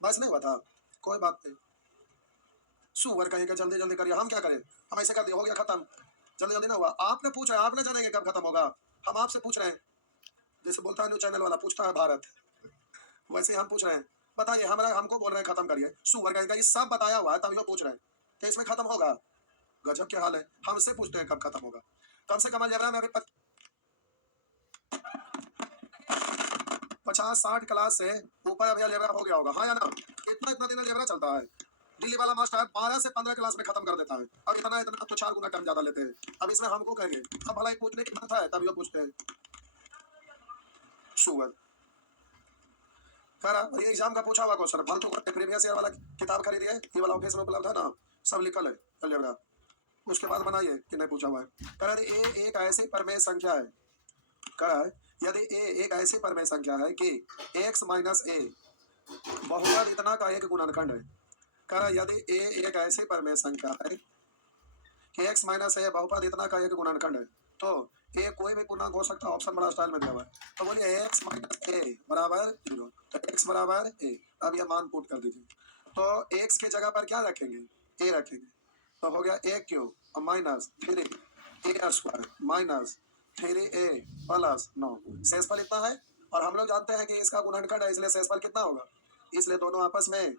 बस नहीं हुआ था, कोई बात नहीं। सुअर कहीं का जल्दी जल्दी करिए, हम क्या करें, हम ऐसे कर दिए, हो गया खत्म। जल्दी जल्दी ना हुआ, आपने पूछा है, आप ना जानेंगे कब खत्म होगा, हम आपसे पूछ रहे हैं। जैसे बोलता है न्यूज चैनल वाला पूछता है भारत, वैसे ही हम पूछ रहे हैं। बताइए, हमारा हमको बोल रहे हैं खत्म करिए, सुअर कहीं का ये सब बताया हुआ है, तभी वो पूछ रहे हैं कि इसमें खत्म होगा। गजब के हाल है, हमसे पूछते हैं कब खत्म होगा। कम से कम अलजेब्रा में अभी 50-60 क्लास से ऊपर अभी अलजेब्रा हो गया होगा, हाँ या ना? इतना इतना दिन अलजेब्रा चलता है। दिल्ली वाला मास्टर 12 से 15 क्लास में खत्म कर देता है, अब इतना इतना तो 4 गुना टाइम ज्यादा लेते हैं। अब इसमें हमको कहेंगे, अब भला ही पूछने की बात है, तभी वो पूछते हैं। सुअर करा, ये एग्जाम का पूछा हुआ क्वेश्चन, फालतू का प्रीवियस ईयर वाला किताब खरीदिए, ये वाला ऑफिस में उपलब्ध है ना, सब लिखल है अलजेब्रा, उसके बाद बनाइए कि नहीं पूछा हुआ है। कह रहा ए एक ऐसी परमेय संख्या है, कह रहा है यदि ए एक ऐसी परमेय संख्या है कि x माइनस ए बहुपद इतना का एक गुणनखंड है। कह रहा यदि ए एक ऐसी परमेय संख्या है कि x माइनस ए बहुपद इतना का एक गुणनखंड है, तो ए कोई भी पूर्णांक हो सकता है, ऑप्शन बड़ा स्टाइल में दिया हुआ है। तो बोलिए x माइनस ए बराबर 0, तो x बराबर ए, अब यह मान पुट कर दीजिए। तो x की जगह पर क्या रखेंगे, ए रखेंगे, तो हो गया a cube minus 3a² minus 3a plus 9, शेषफल इतना है। और हम लोग जानते हैं कि इसका गुणनखंड है, इसलिए शेषफल कितना होगा, इसलिए दोनों आपस में।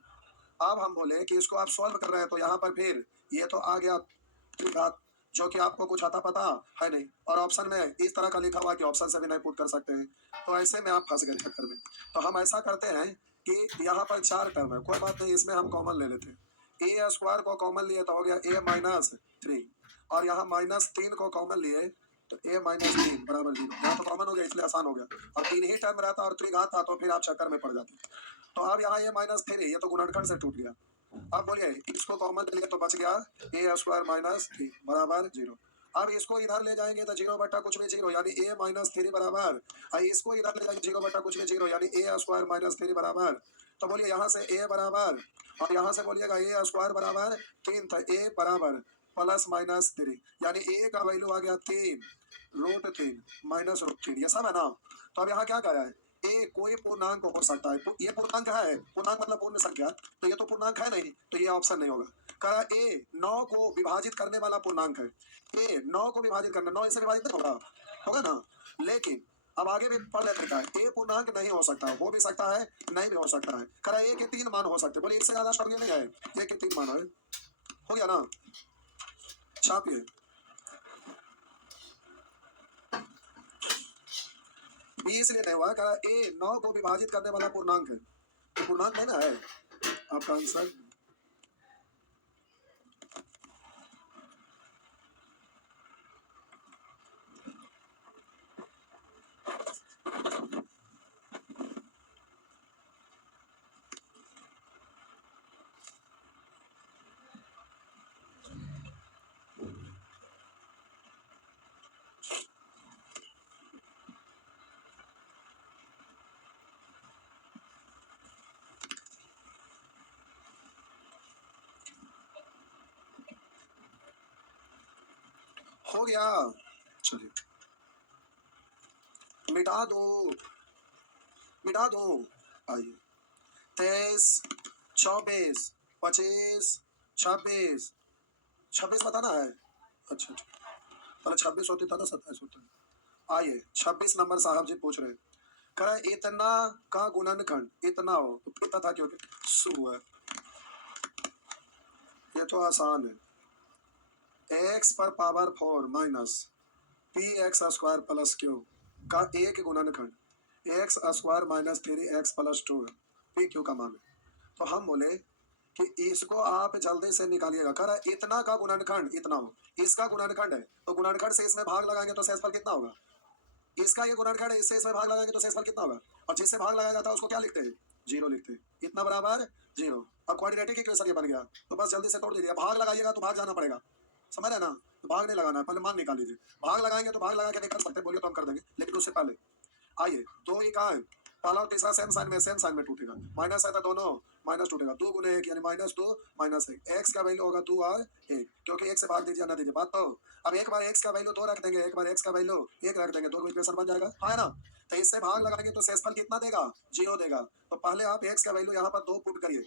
अब हम बोले कि इसको आप सॉल्व कर रहे हैं, तो यहाँ पर फिर ये तो आ गया बात, जो कि आपको कुछ आता पता है नहीं, और ऑप्शन में इस तरह का लिखा हुआ कि ऑप्शन से भी नहीं पुट कर सकते हैं, तो ऐसे में आप फंस गए चक्कर में। तो हम ऐसा करते हैं कि यहाँ पर 4 टर्म है, कोई बात नहीं, इसमें हम कॉमन ले लेते हैं। ए स्क्वायर को कॉमन लिए तो हो गया ए माइनस 3, और यहाँ -3 को कॉमन लिए तो ए माइनस 3 बराबर 0, यहाँ तो कॉमन हो गया इसलिए आसान हो गया। और 3 ही टर्म रहता और त्रिघात था तो फिर आप चक्कर में पड़ जाते। तो अब यहाँ ए माइनस 3, ये तो गुणनखंड से टूट गया। अब बोलिए इसको कॉमन ले लिया तो बच गया ए स्क्वायर माइनस 3 बराबर 0। अब इसको इधर ले जाएंगे तो 0 बटा कुछ भी 0, यानी ए माइनस 3 बराबर, इसको इधर ले जाएंगे 0 बटा कुछ भी 0, यानी ए स्क्वायर माइनस 3 बराबर। तो बोलिए यहाँ से ए बराबर, और यहाँ से बोलिएगा ए स्क्वायर बराबर 3, तो ए बराबर प्लस माइनस 3, यानी ए का वैल्यू आ गया 3 रूट 3 माइनस रूट 3, ये सब है ना। तो अब यहाँ क्या कहा है, ए कोई पूर्णांक हो सकता है, ये पूर्णांक है, पूर्णांक मतलब पूर्ण संख्या, तो ये तो पूर्णांक है नहीं, तो ये ऑप्शन नहीं होगा। कहा ए 9 को विभाजित करने वाला पूर्णांक है, ए 9 को विभाजित करना, 9 इसे विभाजित नहीं होगा, होगा ना। लेकिन अब आगे भी पढ़ लेते हैं, ए पूर्णांक नहीं हो सकता, हो भी सकता है नहीं भी हो सकता है। कहा ए के 3 मान हो सकते, बोले इससे ज्यादा शॉर्ट नहीं है, ए के 3 मान है, हो गया ना, छापिए। बी इसलिए नहीं हुआ, कहा ए 9 को विभाजित करने वाला पूर्णांक है, तो पूर्णांक नहीं ना है आपका आंसर। हो गया, चलिए मिटा दो, मिटा दो। आइए 23, 24, 25, 26, 26 बताना है, अच्छा अच्छा, पहले 26 होती था ना, 27 होता। आइए 26 नंबर साहब जी पूछ रहे हैं, कह रहा है इतना का गुणनखंड इतना हो, तो पता था क्यों सुअर, ये तो आसान है, x पर power 4 minus p x square plus q का एक गुणनखंड x square minus 3x plus 2 है, पी क्यू का मान है। तो हम बोले कि इसको आप जल्दी से निकालिएगा। कह रहा है इतना का गुणनखंड इतना हो, इसका गुणनखंड है तो गुणनखंड से इसमें भाग लगाएंगे तो शेषफल कितना होगा, इसका ये गुणनखंड है, इससे इसमें भाग लगाएंगे तो शेषफल कितना होगा, और जिससे भाग लगाया जाता है उसको क्या लिखते हैं, 0 लिखते हैं, इतना बराबर 0। अब क्वाड्रेटिक इक्वेशन ये बन गया, तो बस जल्दी से तोड़ दीजिए, भाग लगाइएगा तो भाग जाना पड़ेगा, समझ रहे ना, तो भाग नहीं लगाना है, पहले मान निकाल लीजिए, भाग लगाएंगे तो भाग लगा के नहीं कर सकते, बोलिए तो हम कर देंगे, लेकिन उससे पहले आइए 2 इकाई पहला और तीसरा सेम साइन में टूटेगा, माइनस है तो दोनों माइनस टूटेगा, 2 गुने 1 यानी -2 -1, एक्स का वैल्यू होगा 2 और 1, क्योंकि 1 से भाग दीजिए ना दीजिए बात। तो अब एक बार एक्स का वैल्यू 2 रख देंगे, एक बार एक्स का वैल्यू 1 रख देंगे, दो इक्वेशन बन जाएगा, है ना। तो इससे भाग लगाएंगे तो शेषफल कितना देगा, 0 देगा। तो पहले आप एक्स का वैल्यू यहाँ पर 2 पुट करिए,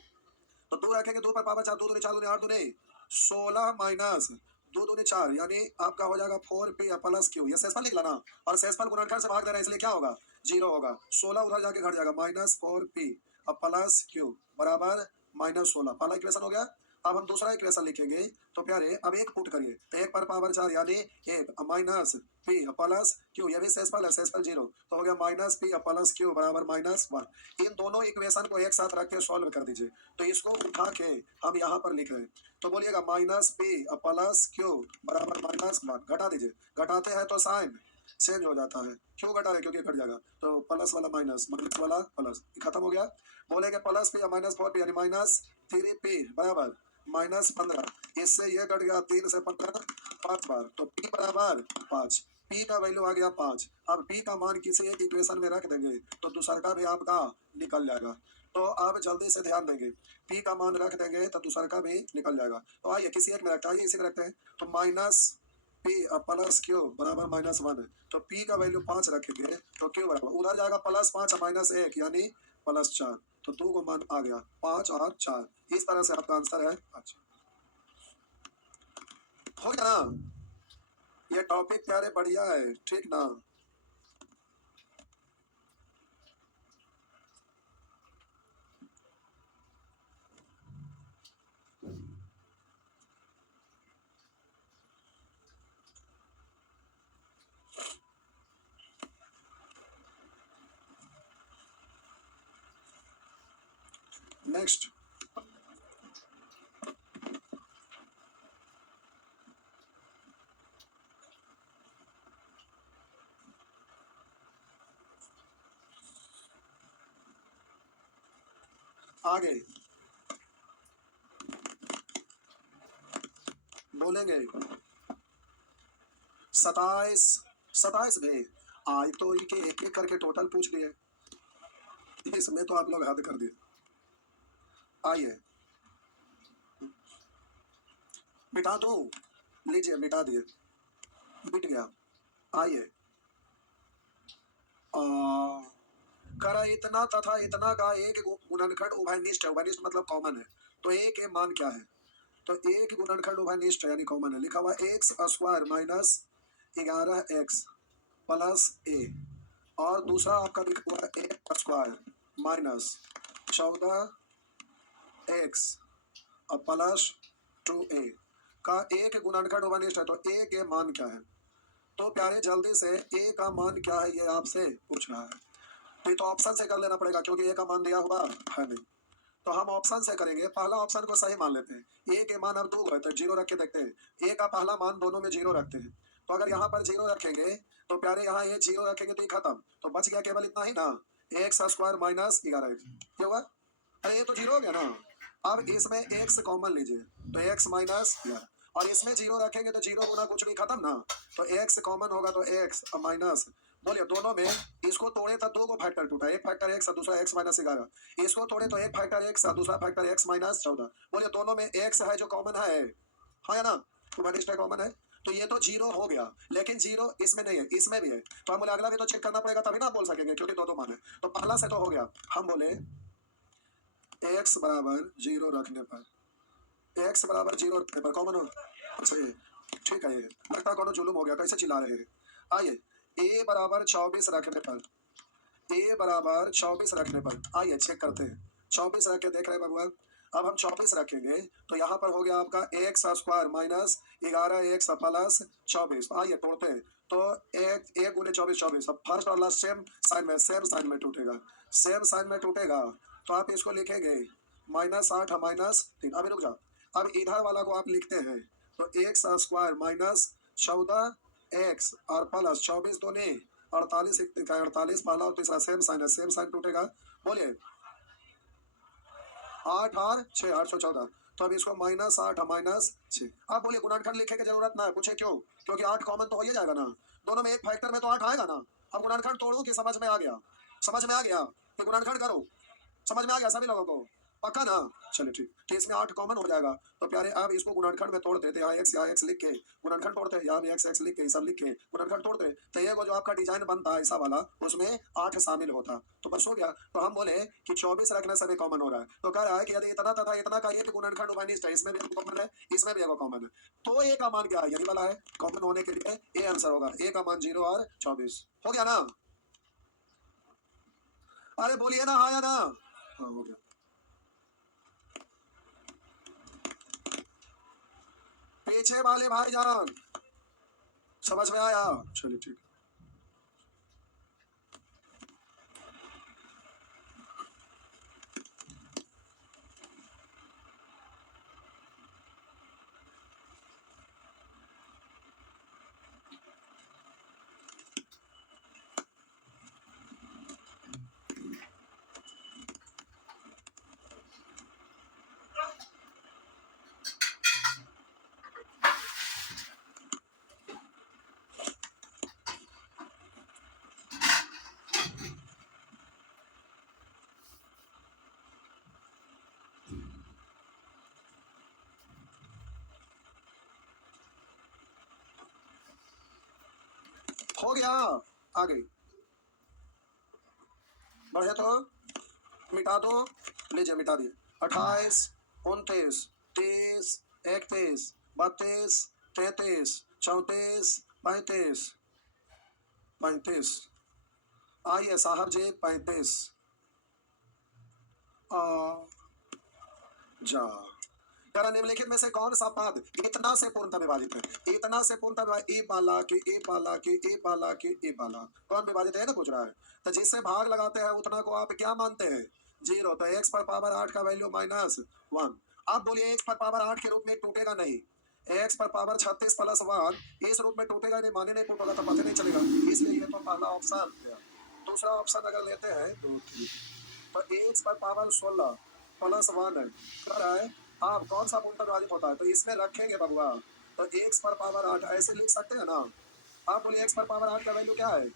तो 2 रखेंगे, 2 पर पावर 4, 2 दूनी 4 दूनी 8 दूनी 16 माइनस 2 दूनी 4 यानी आपका हो जाएगा 4p प्लस क्यू, ये शेषफल निकला ना, और शेषफल गुणनखंड से भाग दे रहे हैं इसलिए क्या होगा, 0 होगा। 16 उधर जाके घट जाएगा, -4p प्लस क्यू बराबर -16, पहला इक्वेशन हो गया। अब हम दूसरा इक्वेशन लिखेंगे, तो प्यारे अब एक पुट करिए, तो 1 पर पावर 4 यानी 1 माइनस p प्लस क्यू, ये भी शेषफल है, शेषफल 0, तो हो गया -p प्लस क्यू बराबर -1। इन दोनों इक्वेशन को एक साथ रख के सॉल्व कर दीजिए, तो इसको उठा के हम यहाँ पर लिख रहे हैं, तो बोलिएगा -p प्लस क्यू बराबर -1, घटा दीजिए, घटाते हैं तो साइन चेंज हो जाता है, क्यों घटा रहे क्योंकि कट जाएगा, तो प्लस वाला माइनस वाला प्लस, खत्म हो गया। बोलेंगे प्लस p -4p यानी -3p बराबर -15, इससे ये कट गया 3 से 15 5 बार, तो p बराबर 5, p का वैल्यू आ गया 5। अब p का मान किसी एक इक्वेशन में रख देंगे तो दूसरा का भी आपका निकल जाएगा, तो आप जल्दी से ध्यान देंगे, p का मान रख देंगे तो दूसरा का भी निकल जाएगा। तो आइए किसी एक में रखते हैं, आइए इसी में रखते हैं, तो -p प्लस क्यू बराबर -1 है, तो p का वैल्यू 5 रखेंगे तो q बराबर उधर जाएगा +5 -1 यानी +4, तो 2 को मान आ गया 5 और 4, इस तरह से आपका आंसर है। अच्छा हो गया ना, ये टॉपिक प्यारे बढ़िया है, ठीक ना। नेक्स्ट आगे बोलेंगे 27 में आज तो इनके एक एक करके टोटल पूछ लिए, इसमें तो आप लोग हद कर दिए। आइए मिटा दो, लीजिए मिटा दिए, मिट गया। आइए कर इतना तथा इतना का एक गुणनखंड उभयनिष्ठ है, उभयनिष्ठ मतलब कॉमन है, तो ए के मान क्या है, तो एक गुणनखंड उभयनिष्ठ है यानी कॉमन है, लिखा हुआ x square minus 11x plus a, और दूसरा आपका लिखा हुआ x square minus 14x plus 2a का एक गुणनखंड उभयनिष्ठ है, तो ए के मान क्या है। तो प्यारे जल्दी से ए का मान क्या है ये आपसे पूछ रहा है, तो ऑप्शन से कर लेना पड़ेगा क्योंकि ए का मान दिया हुआ है नहीं, तो हम ऑप्शन से करेंगे। पहला ऑप्शन को सही मान लेते हैं, ए के मान अब 2 है तो 0 रख के देखते हैं, ए का पहला मान दोनों में 0 रखते हैं, तो अगर यहाँ पर 0 रखेंगे तो प्यारे यहाँ ये 0 रखेंगे तो ये खत्म, तो बच गया केवल इतना ही ना, एक्स स्क्वायर माइनस 11x, क्या हुआ, अरे ये तो 0 हो गया ना। अब इसमें x कॉमन लीजिए, तो x माइनस 11, और इसमें 0 रखेंगे तो 0 गुना कुछ नहीं, खत्म ना, तो x कॉमन होगा तो x माइनस, बोलिए दोनों में इसको तोड़े तो 2 को फैक्टर टूटा, एक फैक्टर x और दूसरा x माइनस 11, इसको तोड़े तो एक फैक्टर x और दूसरा फैक्टर x माइनस 14, बोलिए दोनों में x है जो कॉमन है, हाँ ना, तो वरिष्ठ कॉमन है, तो ये तो 0 हो गया, लेकिन 0 इसमें नहीं है, इसमें भी है, तो हम बोले अगला भी तो चेक करना पड़ेगा तभी ना बोल सकेंगे क्योंकि दो मान है, तो पहला से तो हो गया, हम बोले x बराबर 0 रखने पर, x बराबर 0 रखने पर कॉमन हो, अच्छा ये ठीक है, ये लगता कौन जुलूम हो गया, कैसे चिल्ला रहे हैं। आइए a बराबर 24 रखने पर, a बराबर 24 रखने पर, आइए चेक करते हैं, 24 रख के देख रहे हैं बाबू। अब हम 24 रखेंगे तो यहाँ पर हो गया आपका x square minus 11x plus 24, आइए तोड़ते हैं, तो एक गुने 24 24, अब फर्स्ट और लास्ट सेम साइन में टूटेगा, सेम साइन में टूटेगा, तो आप इसको लिखेंगे -8 -3, अभी रुक जाओ, अब इधर वाला को आप लिखते हैं, तो एक्स स्क्वायर माइनस 14x और प्लस 24 दोने 48 48, पहला और तीसरा सेम साइन टूटेगा, बोलिए 8 और 6 814, तो अब इसको -8 -6, आप बोलिए गुणनखंड लिखे की जरूरत ना है, पूछे क्यों, क्योंकि 8 कॉमन तो हो ही जाएगा ना, दोनों में एक फैक्टर में तो 8 आएगा ना, अब गुणनखंड तोड़ू कि समझ में आ गया, समझ में आ गया, कि गुणनखंड करो। समझ में आ गया सभी लोगों को? पक्का ना? चलिए ठीक। तो इसमें 8 कॉमन हो जाएगा। तो प्यारे अब इसको गुणनखंड में तोड़ देते हैं। यहाँ x लिख के गुणनखंड तोड़ते हैं, यहाँ भी x लिख के सब लिख के गुणनखंड तोड़ते हैं। तो ये वो जो आपका डिजाइन बनता है ऐसा वाला, उसमें 8 शामिल होता। तो बस हो गया। तो हम बोले कि 24 रखना सभी कॉमन हो रहा है। तो कह रहा है कि यदि इतना तथा इतना का एक गुणनखंड उभयनिष्ठ है, इसमें भी कॉमन है, इसमें भी कॉमन है, तो ए का मान क्या है? यही वाला है। कॉमन होने के लिए ए आंसर होगा। ए का मान 0 और 24 हो गया ना? अरे बोलिए ना, हाँ या ना? हाँ हो गया। पीछे वाले भाईजान समझ में आया? चलिए ठीक। हो गया। आ गई। बढ़े तो मिटा दो। लीजिए मिटा दिए। 28, 29, 30, 31, 32, 33, 34, 35, 35। आइए साहब जी 35 आ जा। जरा निम्नलिखित में से कौन सा पद इतना से पूर्णतः विभाजित है? इतना से पूर्णतः विभाजित, ए बाला के ए बाला के ए बाला के ए बाला कौन विभाजित है ना पूछ रहा है। तो जिससे भाग लगाते हैं उतना को आप क्या मानते हैं? 0। तो x पर पावर 8 का वैल्यू -1। आप बोलिए x पर पावर 8 के रूप में टूटेगा नहीं। x पर पावर 36 प्लस 1 इस रूप में टूटेगा नहीं, माने नहीं टूटेगा तो पता नहीं चलेगा। इसलिए ये तो पहला ऑप्शन गया। दूसरा ऑप्शन अगर लेते हैं तो x पर पावर 16 प्लस 1 है। कह रहा है आप कौन सा पूर्णतः विभाजित होता है? तो इसमें रखेंगे बबुआ। तो x पर पावर 8 ऐसे लिख सकते हैं ना। आप बोलिए x पर पावर 8 का वैल्यू क्या है?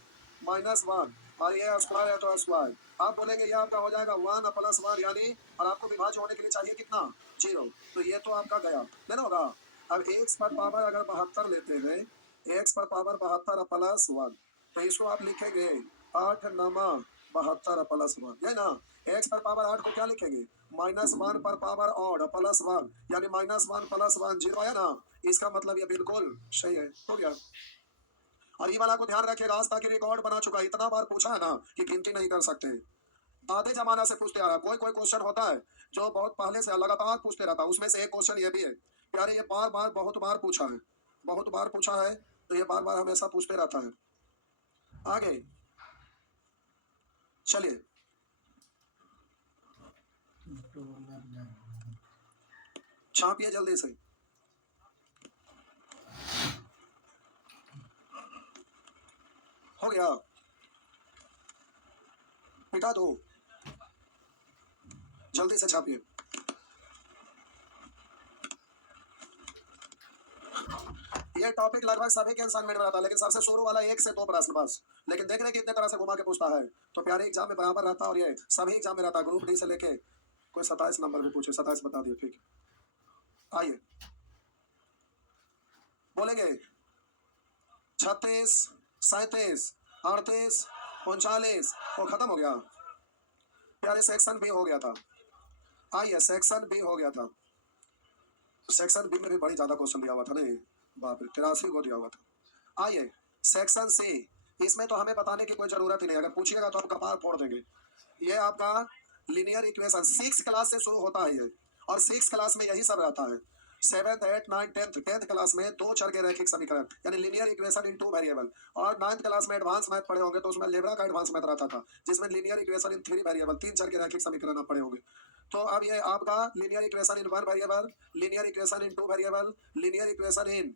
-1 और ये स्क्वायर है तो स्क्वायर। आप बोलेंगे ये आपका हो जाएगा 1 प्लस 1 यानी, और आपको विभाज्य होने के लिए चाहिए कितना? 0। तो ये तो आपका गया लेना होगा। अब x पर पावर अगर 72 लेते हैं, x पर पावर 72 प्लस 1, तो इसको आप लिखेंगे 8 नमा 72 प्लस 1 है ना। x पर पावर 8 को क्या लिखेंगे? -1 पर पावर ऑड प्लस 1 यानी -1 प्लस 1 0 है ना। इसका मतलब ये बिल्कुल सही है। हो गया। और ये वाला को ध्यान रखिएगा, आज तक रिकॉर्ड बना चुका है। इतना बार पूछा है ना कि गिनती नहीं कर सकते। आधे जमाना से पूछते आ रहा। कोई कोई क्वेश्चन होता है जो बहुत पहले से लगातार पूछते रहता है। उसमें से एक क्वेश्चन ये भी है प्यारे, ये बार बार बहुत बार पूछा है, बहुत बार पूछा है, तो ये बार बार हमेशा पूछते रहता है। आगे चलिए। छापिए जल्दी से। हो गया। मिटा दो जल्दी से, छापिए। ये टॉपिक लगभग सभी के असाइनमेंट में रहता है, लेकिन सबसे शुरू वाला 1 से 2 प्रश्न बस। लेकिन देख रहे हैं कितने तरह से घुमा के पूछता है। तो प्यारे एग्जाम में बराबर रहता है, और ये सभी एग्जाम में रहता है। ग्रुप डी से लेके कोई 27 नंबर भी पूछे, 27 बता दिए। ठीक आइए बोलेंगे 36, 37, 38, 39 और खत्म हो गया। प्यारे सेक्शन बी हो गया था। आइए सेक्शन बी हो गया था। सेक्शन बी में भी बड़ी ज्यादा क्वेश्चन दिया हुआ था नहीं, बाप रे 83 को दिया हुआ था। आइए सेक्शन सी। इसमें तो हमें बताने की कोई जरूरत ही नहीं, अगर पूछिएगा तो हम कपार फोड़ देंगे। ये आपका लीनियर इक्वेशन 6 क्लास से शुरू होता है ये, और 6 क्लास में यही सब रहता है। 7th 8th 9th 10th class में 2 चर के रैखिक समीकरण यानी लीनियर इक्वेशन इन 2 वेरिएबल। और 9th क्लास में एडवांस मैथ पढ़े होंगे तो उसमें लेब्रा का एडवांस मैथ रहता था, जिसमें लीनियर इक्वेशन इन 3 वेरिएबल, 3 चर के रैखिक समीकरण आप पढ़े होंगे। तो अब ये आपका linear equation in 1 variable, linear equation in 2 variable, linear equation in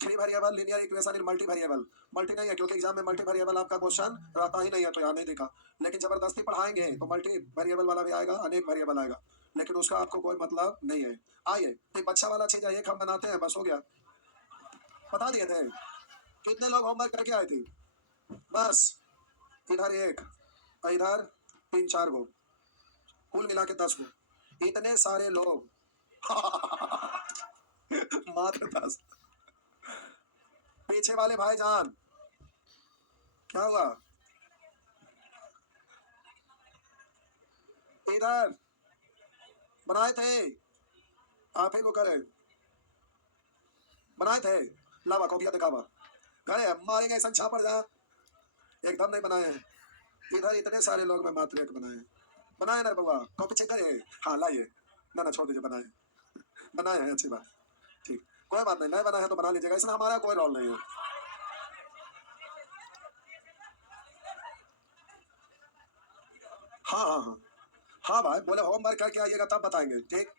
3 variable, linear equation in multi variable. Multi नहीं है क्योंकि एग्जाम में मल्टी वेरिएबल आपका क्वेश्चन रहता ही नहीं है, तो यहाँ नहीं देखा। लेकिन जबरदस्ती पढ़ाएंगे तो मल्टी वेरिएबल वाला भी आएगा, अनेक वेरिएबल आएगा, लेकिन उसका आपको कोई मतलब नहीं है। आइए तो बच्चा वाला चीज है, एक हम बनाते हैं, बस हो गया। बता दिए थे कितने लोग होमवर्क करके आए थे? बस इधर एक, इधर 3-4 गो, कुल मिला के 10 गो, इतने सारे लोग मात्र 10। पीछे वाले भाईजान क्या हुआ? इधर बनाए थे, आप ही को करे बनाए थे, लावा कॉपिया दिखावा घरे मारेंगे ऐसा छापर जा, एकदम नहीं बनाए हैं। इधर इतने सारे लोग में मात्र एक बनाए ना बउआ, कॉपी चेक करे। हाँ लाइए, ना छोड़ दीजिए, बनाए हैं, अच्छी बात, ठीक, कोई बात नहीं, बनाए हैं तो बना लीजिएगा, इसमें हमारा कोई रोल नहीं है। हाँ हाँ हाँ हाँ भाई, बोले होमवर्क करके आइएगा तब बताएंगे, ठीक।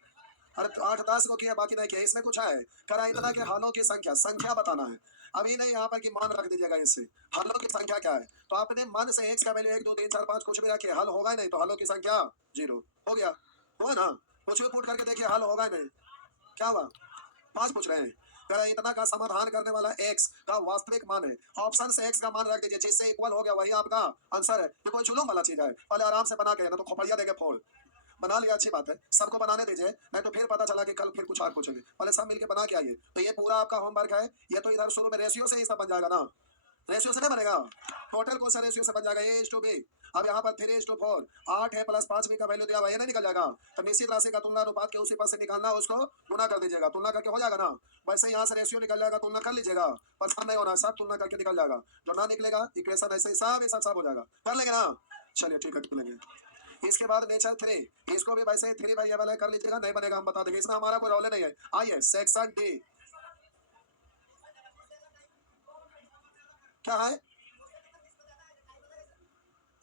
अरे 8-10 को किया, बाकी नहीं किया, इसमें कुछ है करा इतना कि हालों की संख्या बताना है। अभी नहीं यहाँ पर कि मान रख दीजिएगा, इससे हालों की संख्या क्या है, तो आपने मन से एक्स का वैल्यू 1 2 3 4 5 कुछ भी रखे, हल होगा ही नहीं, तो हालों की संख्या 0 हो गया, हुआ ना। कुछ भी पुट करके देखिए, हल होगा ही नहीं, क्या हुआ? 5 पूछ रहे हैं, कह रहे इतना का समाधान करने वाला x का वास्तविक मान है, ऑप्शन से x का मान रख दीजिए, जिससे इक्वल हो गया वही आपका आंसर है। ये कोई जुलूम वाला चीज है? पहले आराम से बना के, ना तो खोपड़िया देके फोड़। बना लिया, अच्छी बात है, सबको बनाने दीजिए, नहीं तो फिर पता चला कि कल फिर कुछ और पूछेंगे। पहले सब मिलके बना के आइए। तो ये पूरा आपका होमवर्क है, ये तो इधर शुरू में रेशियो से ही सब बन जाएगा ना, रेशियो से नहीं बनेगा, टोटल क्वेश्चन रेशियो से बन जाएगा, A:B। अब यहाँ पर 3:4, 8 है प्लस 5 भी का वैल्यू दिया हुआ, ये नहीं निकल जाएगा, तो निश्चित राशि का तुलना अनुपात के उसी पर से निकालना, उसको गुना कर दीजिएगा, तुलना करके हो जाएगा ना। वैसे यहाँ से रेशियो निकल जाएगा, तुलना कर लीजिएगा, परेशान नहीं होना, सब तुलना करके निकल जाएगा। जो ना निकलेगा इक्वेशन ऐसे ही सब हो जाएगा, कर लेंगे ना। चलिए ठीक है, कर लेंगे। इसके बाद नेचर 3, इसको भी वैसे ही 3 वेरिएबल कर लीजिएगा, नहीं बनेगा हम बता देंगे, इसमें हमारा कोई रोल नहीं है। आइए सेक्शन डी, क्या है?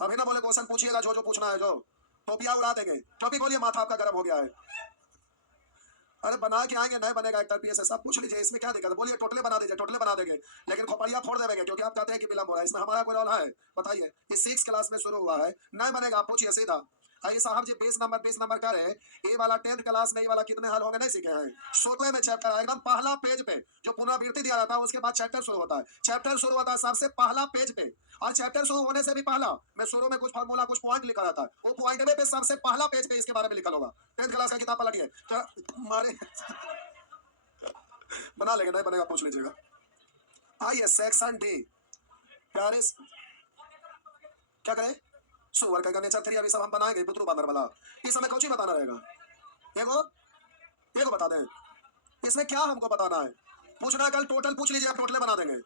अभी ना बोले क्वेश्चन पूछिएगा, जो जो पूछना है, जो टोपिया उड़ा देंगे, टोपी खोलिए, माथा आपका गर्म हो गया है। अरे बना के आएंगे, नहीं बनेगा एक तरफी से, सब पूछ लीजिए, इसमें क्या दिक्कत है? बोलिए टोटले बना दीजिए, टोटले बना देंगे, लेकिन खोपड़िया फोड़ देंगे, क्योंकि आप कहते हैं कि विलंब हो रहा है, इसमें हमारा कोई रोल है? बताइए, ये 6 क्लास में शुरू हुआ है, नहीं बनेगा, आप पूछिए सीधा। अरे साहब जी 20 नंबर का है, ये वाला 10th क्लास में, ये वाला कितने हल होंगे नहीं सीखे हैं? 16वें में चैप्टर है, एकदम पहला पेज पे जो पुनरावृत्ति दिया जाता है, उसके बाद चैप्टर शुरू होता है, चैप्टर शुरू होता है सबसे पहला पेज पे, और चैप्टर शुरू होने से भी पहला मैं शुरू में कुछ फार्मूला कुछ पॉइंट लिखा रहता है, वो पॉइंट पे सबसे पहला पेज पे इसके बारे में लिखा होगा। 10th क्लास का किताब पलटिए तो मारे बना लेंगे, नहीं बनेगा पूछ लीजिएगा। आइए सेक्शन डी, प्यारे क्या करें, सुअर का नेचर 3, अभी सब हम बनाएंगे, बुतरू बांदर वाला, इस समय कौन बताना रहेगा, ये को बता दें, इसमें क्या हमको बताना है, पूछना कल टोटल पूछ लीजिए, आप टोटले बना देंगे,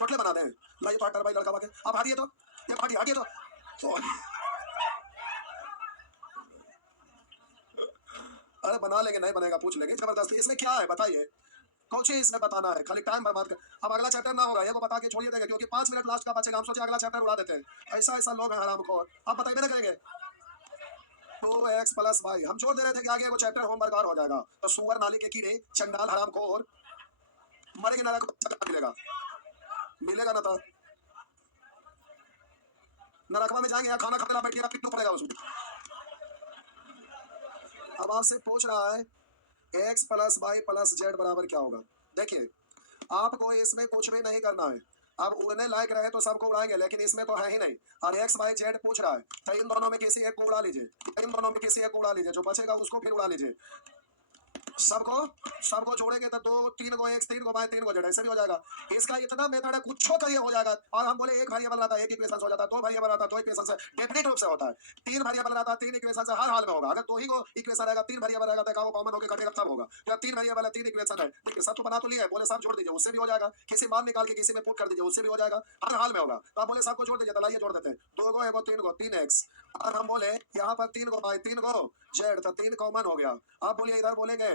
टोटले बना दें। लाइए तो हटर भाई लड़का बाके, आप हटिए तो, ये हटिए तो अरे बना लेंगे, नहीं बनेगा पूछ लेंगे, जबरदस्ती, इसमें क्या है बताइए, कौन सी इसमें बताना है, खाली टाइम बर्बाद कर। अब अगला चैप्टर ना होगा, ये को बता के छोड़िए देंगे, क्योंकि 5 मिनट लास्ट का बचेगा, हम सोचे अगला चैप्टर उड़ा देते हैं, ऐसा ऐसा लोग हैं हराम खोर, आप बताइए ना करेंगे। 2x + y, हम छोड़ दे रहे थे कि आगे वो चैप्टर होमवर्क और हो जाएगा, तो सुअर नाली के कीड़े चंडाल हराम खोर मरेंगे, ना मिलेगा, मिलेगा ना, तो नरकवा में जाएंगे या खाना खाने ला बैठिएगा, पिट्टू पड़ेगा उसमें। अब आपसे पूछ रहा है x + y + z बराबर क्या होगा। देखिए आपको इसमें कुछ भी नहीं करना है, अब उड़ने लायक रहे तो सबको उड़ाएंगे, लेकिन इसमें तो है ही नहीं, और x y z पूछ रहा है, तो इन दोनों में किसी एक को उड़ा लीजिए, इन दोनों में किसी एक को उड़ा लीजिए, जो बचेगा उसको फिर उड़ा लीजिए, सबको जोड़ेंगे तो 2 3 को x 3 को y 3 को z, ऐसे भी हो जाएगा। इसका इतना मेथड है, कुछ करिए हो जाएगा। और हम बोले एक वेरिएबल रहता है, एक इक्वेशन हो जाता है, 2 वेरिएबल रहता है, 2 इक्वेशन से डेफिनेट रूप से होता है, 3 वेरिएबल रहता है, 3 इक्वेशन से हर हाल में होगा। अगर 2 ही को इक्वेशन रहेगा, 3 वेरिएबल रहेगा, तो वो कॉमन होकर कटेगा, तब होगा। या 3 वेरिएबल है, 3 इक्वेशन है, देखिए सब तो बना तो लिया है, बोले सब जोड़ दीजिए, उससे भी हो जाएगा, किसी मान निकाल के किसी में पुट कर दीजिए, उससे भी हो जाएगा, हर हाल में होगा। तो आप बोले सबको जोड़ दीजिए, तो लाइए जोड़ देते हैं, 2 को है वो 3 को 3x, और हम बोले यहाँ पर 3 को y 3 को z, तो 3 कॉमन हो गया। आप बोलिए इधर बोलेंगे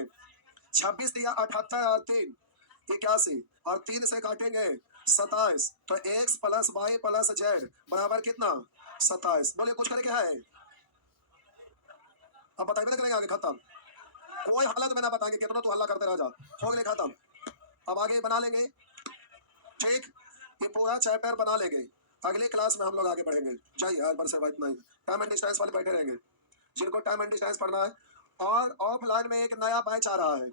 26 दिया 78 और 3 81, और 3 से काटेंगे 27, तो x + y + z बराबर कितना 27। बोलिए कुछ करके है, अब बताइए ना, करेंगे आगे खत्म, कोई हालत में ना बताएंगे, कितना तो हल्ला करते रह जा, हो गए खत्म। अब आगे बना लेंगे, ठीक, ये पूरा चैप्टर बना लेंगे, अगली क्लास में हम लोग आगे बढ़ेंगे। जाइए आज बरसे बात नहीं, टाइम एंड डिस्टेंस वाले बैठे रहेंगे, जिनको टाइम एंड डिस्टेंस पढ़ना है। और ऑफलाइन में एक नया बैच आ रहा है,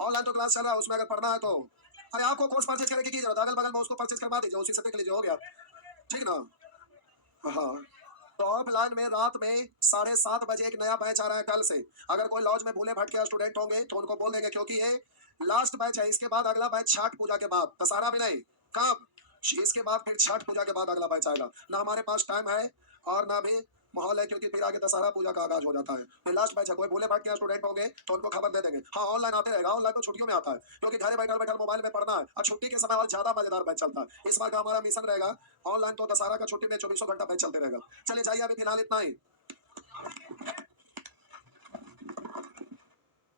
ऑनलाइन तो क्लास चल रहा है, उसमें अगर पढ़ना है तो अरे आपको कोर्स परचेज करने की जरूरत है, अगल बगल में उसको परचेज करवा दीजिए, उसी से देख लीजिए, हो गया, ठीक ना। हाँ तो ऑफलाइन में रात में 7:30 बजे एक नया बैच आ रहा है कल से। अगर कोई लॉज में भूले भटके स्टूडेंट होंगे तो उनको बोल देंगे, क्योंकि ये लास्ट बैच है। इसके बाद अगला बैच छठ पूजा के बाद, दशहरा भी नहीं, कब, इसके बाद फिर छठ पूजा के बाद अगला बैच आएगा। ना हमारे पास टाइम है और ना भी माहौल है, क्योंकि फिर आगे दशहरा पूजा का आगाज हो जाता है। फिर लास्ट बैच है। कोई भूले भटके स्टूडेंट होंगे तो उनको खबर दे देंगे। हाँ, ऑनलाइन आते रहेगा। ऑनलाइन तो छुट्टियों में आता है, क्योंकि घर बैठल बैठल मोबाइल में पढ़ना है और छुट्टी के समय और ज्यादा मजेदार बैच चलता है। इस बार का हमारा मिशन रहेगा ऑनलाइन, तो दशहरा का छुट्टी में 24 घंटा बैच चलते रहेगा। चलिए जाइए, अभी फिलहाल इतना ही।